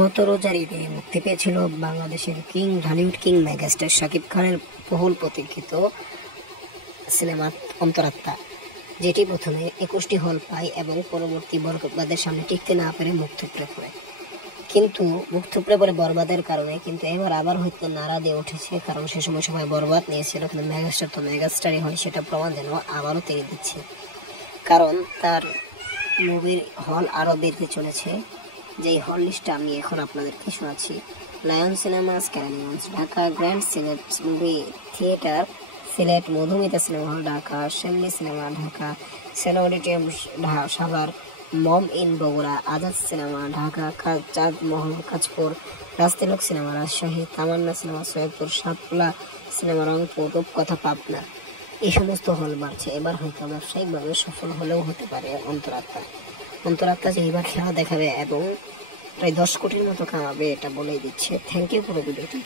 গত রোজার ঈদে মুক্তি পেয়েছিল বাংলাদেশের ঢালিউড কিং মেগাস্টার শাকিব খানের বহুল প্রতীক্ষিত সিনেমা অন্তরাত্মা, যেটি প্রথমে 21টি হল পায় এবং পরবর্তী বরবাদের সামনে টিকতে না পেরে মুখ থুবড়ে পড়ে। কিন্তু মুখ থুবড়ে পড়ে বরবাদের কারণে কিন্তু এবার আবার হয়তো নাড়া দিয়ে উঠেছে, কারণ সে সময় সবাই বরবাদ নিয়েছিল, কিন্তু মেগাস্টার তো মেগাস্টারই হয়, সেটা প্রমাণ যেন আবারও তিনি দিচ্ছে। কারণ তার মুভির হল আরও বেড়ে চলেছে, যেই হল লিস্টটা আমি এখন আপনাদেরকে শোনাচ্ছি। Lion Cinemas canyons Dhaka, grand Sylhet movie theatre Sylhet, Madhumita cinema hall Dhaka, Shyamoli cinema Dhaka, Sena auditorium Savar, Momo Inn Bogura, Azad cinema Dhaka, Chandmahal Kanchpur, Rajtilak cinema Rajshahi, Tamanna cinema Saidpur, Satla cinema Rangpur, Rupkatha Pabna. এই সমস্ত হল বাড়ছে। এবার হয়তো ব্যবসায়িকভাবে সফল হলেও হতে পারে অন্তরাত্মা যে এবার খেলা দেখাবে এবং প্রায় 10 কোটির মতো কামাবে, এটা বলেই দিচ্ছে। থ্যাংক ইউ পুরো ভিডিওটি।